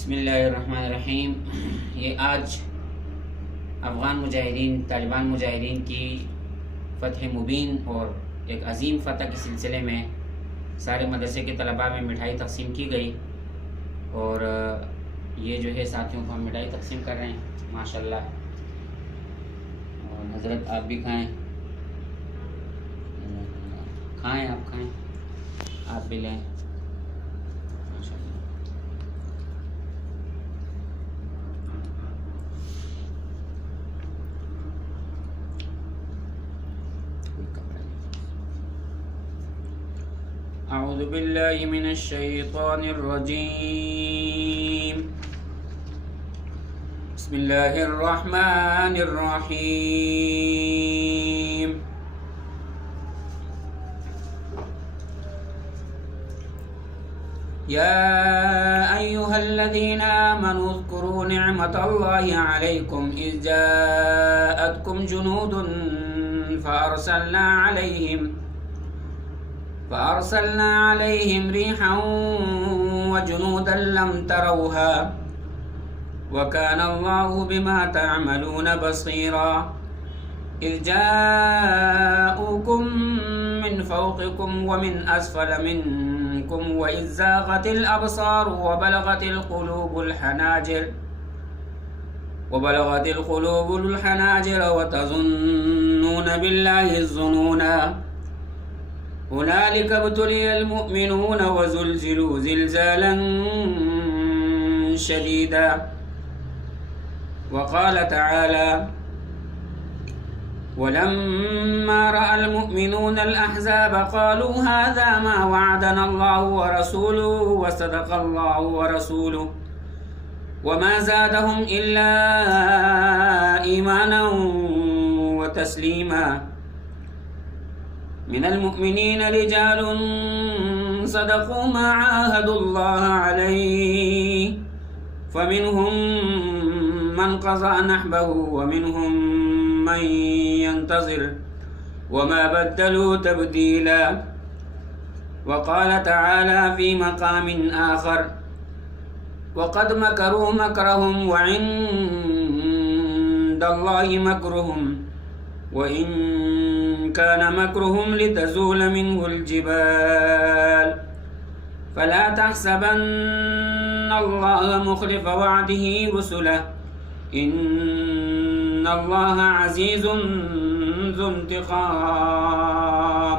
بسم اللہ الرحمن الرحیم۔ یہ آج افغان مجاہدین طالبان مجاہدین کی فتح مبین اور ایک عظیم فتح کے سلسلے میں سارے مدرسے کے طلباء میں مٹھائی تقسیم کی گئی، اور یہ جو ہے ساتھیوں کو ہم مٹھائی تقسیم کر رہے ہیں ماشاءاللہ۔ اور حضرت آپ بھی کھائیں، آپ کھائیں، آپ بھی لیں ماشاءاللہ۔ اعوذ باللہ من الشیطان الرجیم، بسم اللہ الرحمن الرحیم۔ یا ایہا الذین آمنوا اذکروا نعمت اللہ علیکم اذ جاءتکم جنود فأرسلنا عليهم ريحا وجنودا لم تروها وكان الله بما تعملون بصيرا إذ جاءوكم من فوقكم ومن أسفل منكم وإذ زاغت الأبصار وبلغت القلوب الحناجر وتظنون بالله الظنونا هنالك ابتلي المؤمنون وزلزلوا زلزالا شديدا وقال تعالى ولما رأى المؤمنون الأحزاب قالوا هذا ما وعدنا الله ورسوله وصدق الله ورسوله وما زادهم إلا إيمانا وتسليما من المؤمنين رجال صدقوا ما عاهدوا الله عليه فمنهم من قضى نحبه ومنهم من ينتظر وما بدلوا تبديلا وقال تعالى في مقام آخر وقد مكروا مكرهم وعند الله مكرهم وإن كان مكرهم لتزول منه الجبال فلا تحسبن الله مخلف وعده رسله إن الله عزيز ذو انتقام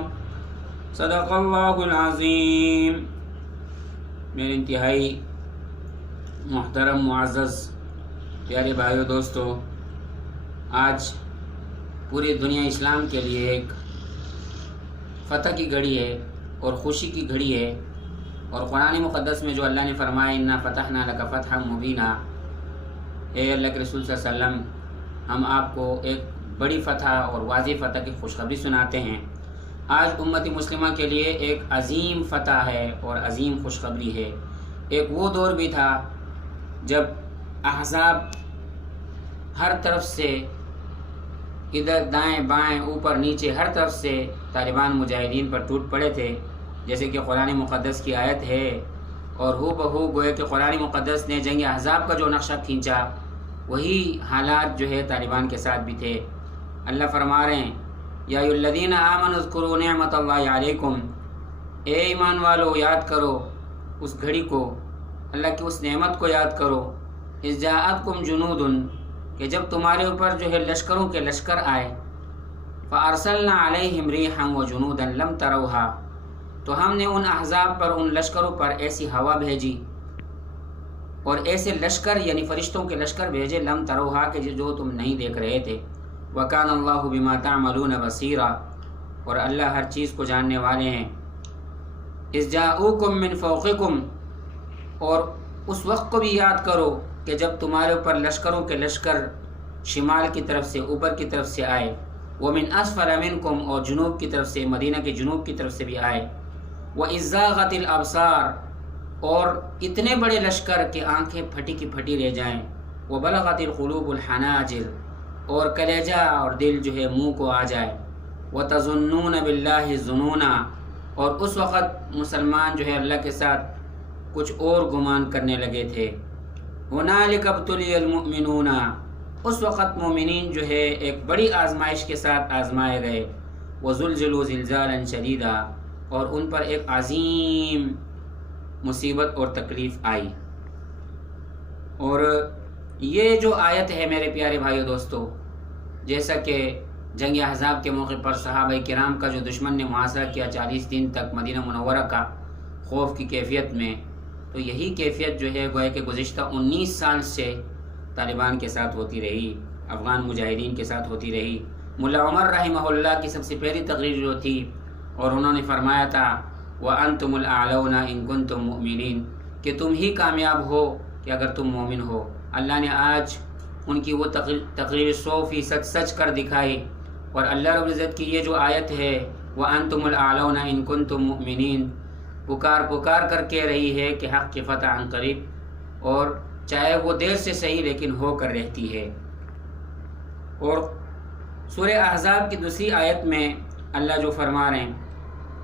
صدق اللہ العظیم۔ میرے انتہائی محترم معزز پیارے بھائیو دوستو، آج پوری دنیا اسلام کے لیے ایک فتح کی گھڑی ہے اور خوشی کی گھڑی ہے، اور قرآن مقدس میں جو اللہ نے فرمایا انا فتحنا لک فتحا مبینا، اے اللہ کے رسول صلی اللہ علیہ وسلم، ہم آپ کو ایک بڑی فتح اور واضح فتح کی خوشخبری سناتے ہیں۔ آج امت مسلمہ کے لیے ایک عظیم فتح ہے اور عظیم خوشخبری ہے۔ ایک وہ دور بھی تھا جب احزاب ہر طرف سے، ادھر دائیں بائیں اوپر نیچے ہر طرف سے طالبان مجاہدین پر ٹوٹ پڑے تھے، جیسے کہ قرآن مقدس کی آیت ہے، اور ہو بہو گویا کہ قرآن مقدس نے جنگ احزاب کا جو نقشہ کھینچا وہی حالات جو ہے طالبان کے ساتھ بھی تھے۔ اللہ فرما رہے ہیں یا ایھا الذین آمنوا اذکروا نعمت اللہ علیکم، اے ایمان والو یاد کرو اس گھڑی کو، اللہ کی اس نعمت کو یاد کرو، اذ جاءتکم جنود، کہ جب تمہارے اوپر جو ہے لشکروں کے لشکر آئے، فارسلنا علیہم ریحا وجنودا لم تروها، تو ہم نے ان احزاب پر، ان لشکروں پر ایسی ہوا بھیجی اور ایسے لشکر یعنی فرشتوں کے لشکر بھیجے، لم تروها کہ جو تم نہیں دیکھ رہے تھے، وکان اللہ بما تعملون بصیرا، اور اللہ ہر چیز کو جاننے والے ہیں۔ اذ جاءوکم من فوقکم، اور اس وقت کو بھی یاد کرو کہ جب تمہارے اوپر لشکروں کے لشکر شمال کی طرف سے، اوپر کی طرف سے آئے، ومن اسفل منکم، اور جنوب کی طرف سے، مدینہ کے جنوب کی طرف سے بھی آئے، وَإِذْ زَاغَتِ الْأَبْصَارُ، اور اتنے بڑے لشکر کہ آنکھیں پھٹی کی پھٹی رہ جائیں، وَبَلَغَتِ الْقُلُوبُ الْحَنَاجِرَ، اور کلیجہ اور دل جو ہے منہ کو آ جائے، وَتَظُنُّونَ بِاللَّهِ الظُّنُونَ، اور اس وقت مسلمان جو ہے اللہ کے ساتھ کچھ اور گمان کرنے لگے تھے۔ هنالک ابتلی المؤمنون، اس وقت مومنین جو ہے ایک بڑی آزمائش کے ساتھ آزمائے گئے، وزلزلوا زلزالا شدیدا، اور ان پر ایک عظیم مصیبت اور تکلیف آئی۔ اور یہ جو آیت ہے میرے پیارے بھائیو دوستو، جیسا کہ جنگ احزاب کے موقع پر صحابہ کرام کا جو دشمن نے محاصرہ کیا 40 دن تک مدینہ منورہ کا خوف کی کیفیت میں، تو یہی کیفیت جو ہے گویا کہ گزشتہ 19 سال سے طالبان کے ساتھ ہوتی رہی، افغان مجاہدین کے ساتھ ہوتی رہی۔ ملا عمر رحمہ اللہ کی سب سے پہلی تقریر جو تھی، اور انہوں نے فرمایا تھا وَأَنْتُمُ الْأَعْلَوْنَ إِن كُنْتُم مُؤْمِنِينَ، کہ تم ہی کامیاب ہو کہ اگر تم مومن ہو۔ اللہ نے آج ان کی وہ تقریر 100% سچ کر دکھائی، اور اللہ رب العزت کی یہ جو آیت ہے وَأَنْتُمُ الْأَعْلَوْنَ إِن كُنْتُم مُؤْمِنِينَ، پکار کر کے رہی ہے کہ حق کی فتح عن قریب، اور چاہے وہ دیر سے صحیح لیکن ہو کر رہتی ہے۔ اور سورہ احزاب کی دوسری آیت میں اللہ جو فرما رہے ہیں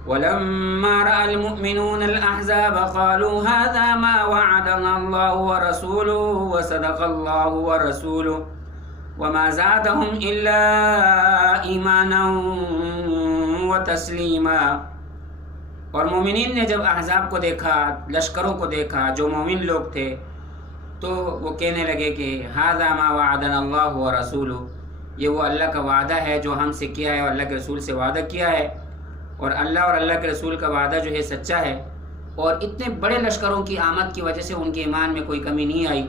وَلَمَّا رَأَى الْمُؤْمِنُونَ الْأَحْزَابَ قَالُوا هَذَا مَا وَعَدَنَا اللَّهُ وَرَسُولُهُ وَصَدَقَ اللَّهُ وَرَسُولُهُ وَمَا زَادَهُمْ إِلَّا إِيمَانًا وَتَسْلِيمًا۔ اور مومنین نے جب احزاب کو دیکھا، لشکروں کو دیکھا، جو مومن لوگ تھے، تو وہ کہنے لگے کہ هَذَا مَا وَعَدَنَا اللَّهُ وَرَسُولُهُ، یہ وہ اللہ کا وعدہ ہے جو ہم سے کیا ہے اور اللہ کے رسول سے وعدہ کیا ہے، اور اللہ اور اللہ کے رسول کا وعدہ جو ہے سچا ہے۔ اور اتنے بڑے لشکروں کی آمد کی وجہ سے ان کے ایمان میں کوئی کمی نہیں آئی،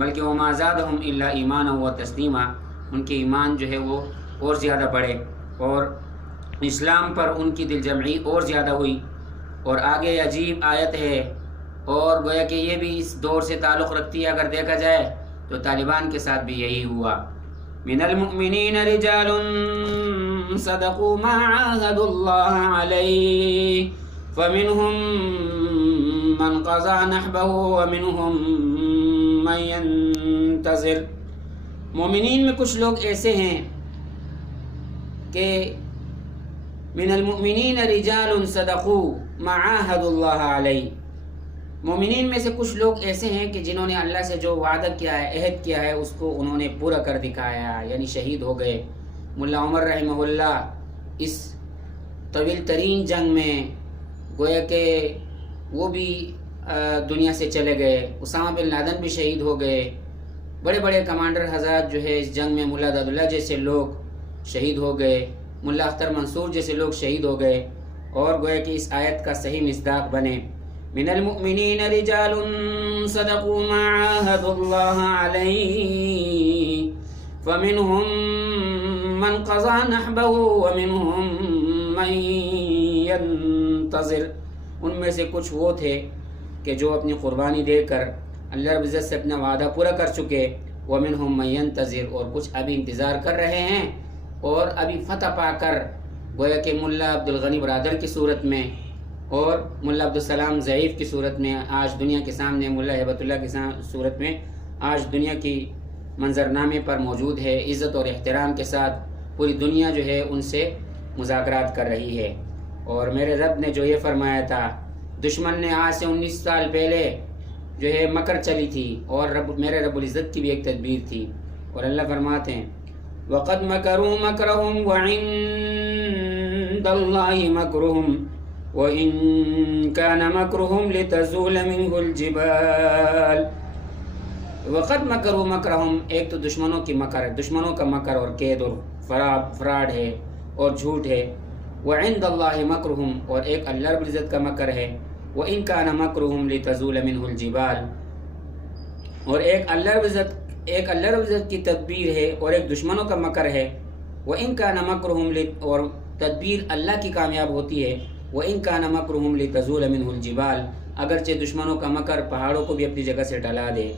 بلکہ وَمَا زَادَهُمْ إِلَّا إِيمَانًا وَتَسْلِيمًا، ان کے ایمان جو ہے وہ اور زیادہ بڑھے، اور اسلام پر ان کی دل جمعی اور زیادہ ہوئی۔ اور آگے عجیب آیت ہے، اور گویا کہ یہ بھی اس دور سے تعلق رکھتی ہے، اگر دیکھا جائے تو طالبان کے ساتھ بھی یہی ہوا۔ من المؤمنین رجال صدقوا ما عاهدوا الله عليه فمنهم من قضى نحبه ومنهم من ينتظر۔ مومنین میں کچھ لوگ ایسے ہیں کہ من المؤمنین رجال صدقوا ما عاهدوا الله عليه، مومنین میں سے کچھ لوگ ایسے ہیں کہ جنہوں نے اللہ سے جو وعدہ کیا ہے، عہد کیا ہے، اس کو انہوں نے پورا کر دکھایا، یعنی شہید ہو گئے۔ ملا عمر رحمہ اللہ اس طویل ترین جنگ میں گویا کہ وہ بھی دنیا سے چلے گئے، اسامہ بن لادن بھی شہید ہو گئے، بڑے بڑے کمانڈر حضرات جو ہے اس جنگ میں ملا داداللہ جیسے لوگ شہید ہو گئے، ملا اختر منصور جیسے لوگ شہید ہو گئے، اور گویا کہ اس آیت کا صحیح مصداق بنے۔ من المؤمنین رجال صدقوا ما عاهدوا الله عليه فمنهم من قضى نحبه ومنهم من ينتظر، ان میں سے کچھ وہ تھے کہ جو اپنی قربانی دے کر اللہ رب العزت سے اپنا وعدہ پورا کر چکے، ومنهم من ينتظر، اور کچھ ابھی انتظار کر رہے ہیں، اور ابھی فتح پا کر گویا کہ ملا عبدالغنی برادر کی صورت میں اور ملا عبدالسلام ضعیف کی صورت میں آج دنیا کے سامنے، ملا ہیبت اللہ کی صورت میں آج دنیا کی منظرنامے پر موجود ہے، عزت اور احترام کے ساتھ پوری دنیا جو ہے ان سے مذاکرات کر رہی ہے۔ اور میرے رب نے جو یہ فرمایا تھا، دشمن نے آج سے 19 سال پہلے جو ہے مکر چلی تھی، اور میرے رب العزت کی بھی ایک تدبیر تھی، اور اللہ فرماتے ہیں وَقَدْ مَكَرُوا مَكْرَهُمْ وَعِنْدَ اللَّهِ مَكْرُهُمْ وَإِنْ كَانَ مَكْرُهُمْ لِتَزُولَ مِنْهُ الْجِبَالُ۔ وَقَدْ مَكَرُوا مَكْرَهُمْ، ایک تو دشمنوں کی مکر ہے، دشمنوں کا مکر اور قید اور فراڈ ہے اور جھوٹ ہے۔ وَعِنْدَ اللَّهِ مَكْرُهُمْ، اور ایک اللہ رب العزت کا مکر ہے، وَإِنْ كَانَ مَكْرُهُمْ لِتَزُولَ مِنْهُ الْجِبَالُ، اور ایک اللہ رب العزت کی تدبیر ہے اور ایک دشمنوں کا مکر ہے۔ وَإِنْ كَانَ مَكْرُهُمْ، اور تدبیر اللہ کی کامیاب ہوتی ہے، وَإِنْ كَانَ مَكْرُهُمْ لِتَزُولَ مِنْهُ الْجِبَالُ، اگرچہ دشمنوں کا مکر پہاڑوں کو بھی اپنی جگہ سے ڈلا دے۔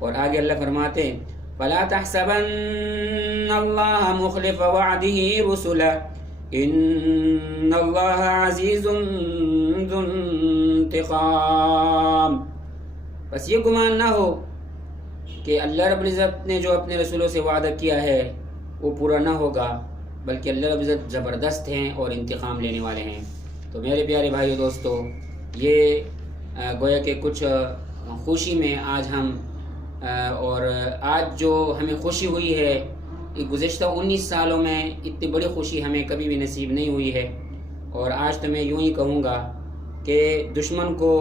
اور آگے اللہ فرماتے ہیں فَلَا تَحْسَبَنَّ اللَّهَ مُخْلِفَ وَعْدِهِ رُسُلَهُ إِنَّ اللَّهَ عَزِيزٌ ذُو انتقام۔ بس یہ گمان نہ ہو کہ اللہ رب العزت نے جو اپنے رسولوں سے وعدہ کیا ہے وہ پورا نہ ہوگا، بلکہ اللہ رب العزت زبردست ہیں اور انتقام لینے والے ہیں۔ تو میرے پیارے بھائیو دوستو، یہ گویا کہ کچھ خوشی میں آج ہم اور آج جو ہمیں خوشی ہوئی ہے، گزشتہ 19 سالوں میں اتنی بڑی خوشی ہمیں کبھی بھی نصیب نہیں ہوئی ہے۔ اور آج تو میں یوں ہی کہوں گا کہ دشمن کو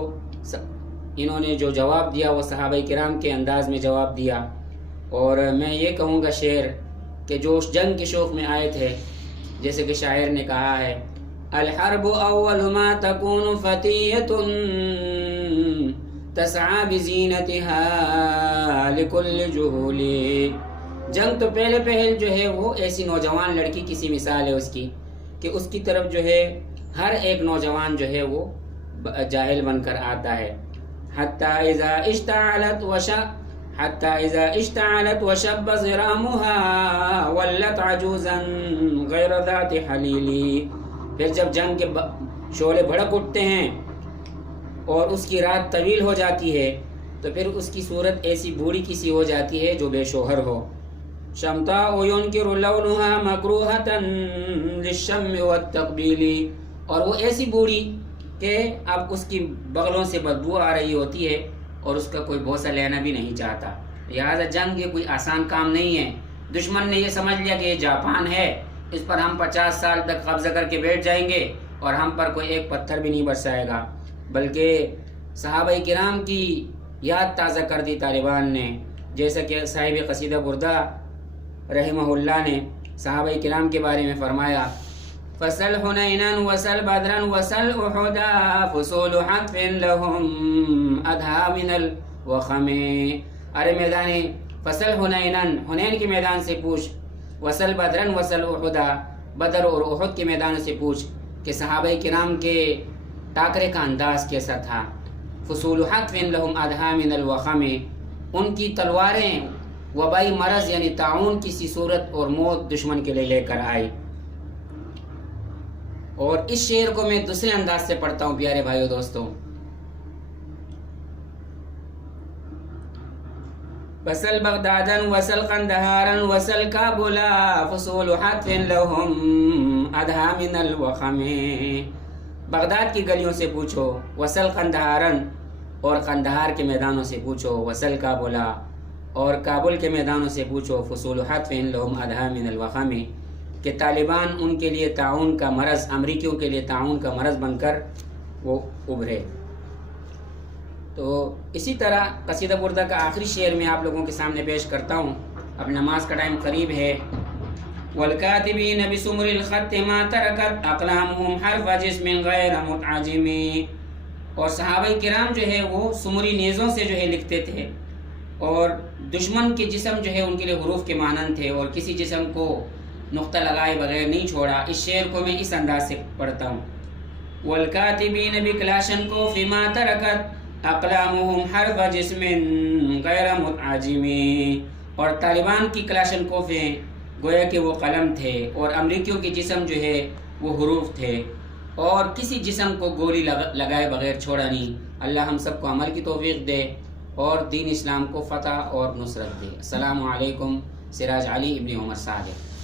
انہوں نے جو جواب دیا وہ صحابہ کرام کے انداز میں جواب دیا۔ اور میں یہ کہوں گا شعر کہ جو جنگ کے شوق میں آئے تھے، جیسے کہ شاعر نے کہا ہے، الحرب اول ما تكون فتیۃ تسعى بزینتها لكل جہول۔ جنگ تو پہل جو ہے وہ ایسی نوجوان لڑکی کسی مثال ہے اس کی کہ اس کی طرف جو ہے ہر ایک نوجوان جو ہے وہ جاہل بن کر آتا ہے۔ حتی اذا اشتعلت وشب ضرامها ولت عجوزا غیر ذات حلیل۔ پھر جب جنگ کے شعلے بھڑک اٹھتے ہیں اور اس کی رات طویل ہو جاتی ہے تو پھر اس کی صورت ایسی بوڑھی کسی ہو جاتی ہے جو بے شوہر ہو۔ شمطاء ينكر لونها مكروهة للشم والتقبيل۔ اور وہ ایسی بوڑھی کہ اب اس کی بغلوں سے بدبو آ رہی ہوتی ہے اور اس کا کوئی بوسہ لینا بھی نہیں چاہتا۔ لہٰذا جنگ یہ کوئی آسان کام نہیں ہے۔ دشمن نے یہ سمجھ لیا کہ یہ جاپان ہے، اس پر ہم 50 سال تک قبضہ کر کے بیٹھ جائیں گے اور ہم پر کوئی ایک پتھر بھی نہیں برسائے گا۔ بلکہ صحابہ کرام کی یاد تازہ کر دی طالبان نے، جیسا کہ صاحب قصیدہ بردہ رحمہ اللہ نے صحابہ کرام کے بارے میں فرمایا، فصل حنینا وصل بدرا وصل احدا فصول حتف لهم ادھا من الوخم۔ ارے میدان فصل حنینا، حنین کے میدان سے پوچھ، وصل بدرا وصل احدا، بدر اور احد کے میدان سے پوچھ کہ صحابہ کرام کے ٹاکرے کا انداز کیسا تھا۔ فصول حتف لهم ادھا من الوخم، ان کی تلواریں وبائی مرض یعنی طاعون کی سی صورت اور موت دشمن کے لیے لے کر آئی۔ اور اس شعر کو میں دوسرے انداز سے پڑھتا ہوں پیارے بھائیو دوستوں۔ وصل بغدادا وصل قندہارا وصل کابلا فصول حتف لهم ادھا من الوخم۔ بغداد کی گلیوں سے پوچھو، وصل قندہارا اور قندہار کے میدانوں سے پوچھو، وصل کابلا اور کابل کے میدانوں سے پوچھو، فصول حتف لهم ادھا من الوخم، کہ طالبان ان کے لیے طاعون کا مرض، امریکیوں کے لیے طاعون کا مرض بن کر وہ ابھرے۔ تو اسی طرح قصیدہ بردہ کا آخری شعر میں آپ لوگوں کے سامنے پیش کرتا ہوں، اب نماز کا ٹائم قریب ہے۔ والکاتبین بسمر الخط ما ترکت اقلامهم حرف جسم غیر متعجم۔ اور صحابہ کرام جو ہے وہ سمری نیزوں سے جو ہے لکھتے تھے اور دشمن کے جسم جو ہے ان کے لیے حروف کے مانند تھے اور کسی جسم کو نقطہ لگائے بغیر نہیں چھوڑا۔ اس شعر کو میں اس انداز سے پڑھتا ہوں، والکاتبین بکلاشنکوف ما ترکت اقلامهم حرف جسم غیر متعجم۔ اور طالبان کی کلاشنکوفیں گویا کہ وہ قلم تھے اور امریکیوں کے جسم جو ہے وہ حروف تھے اور کسی جسم کو گولی لگائے بغیر چھوڑا نہیں۔ اللہ ہم سب کو عمل کی توفیق دے اور دین اسلام کو فتح اور نصرت دے۔ السلام علیکم۔ سراج علی ابن عمر صادق۔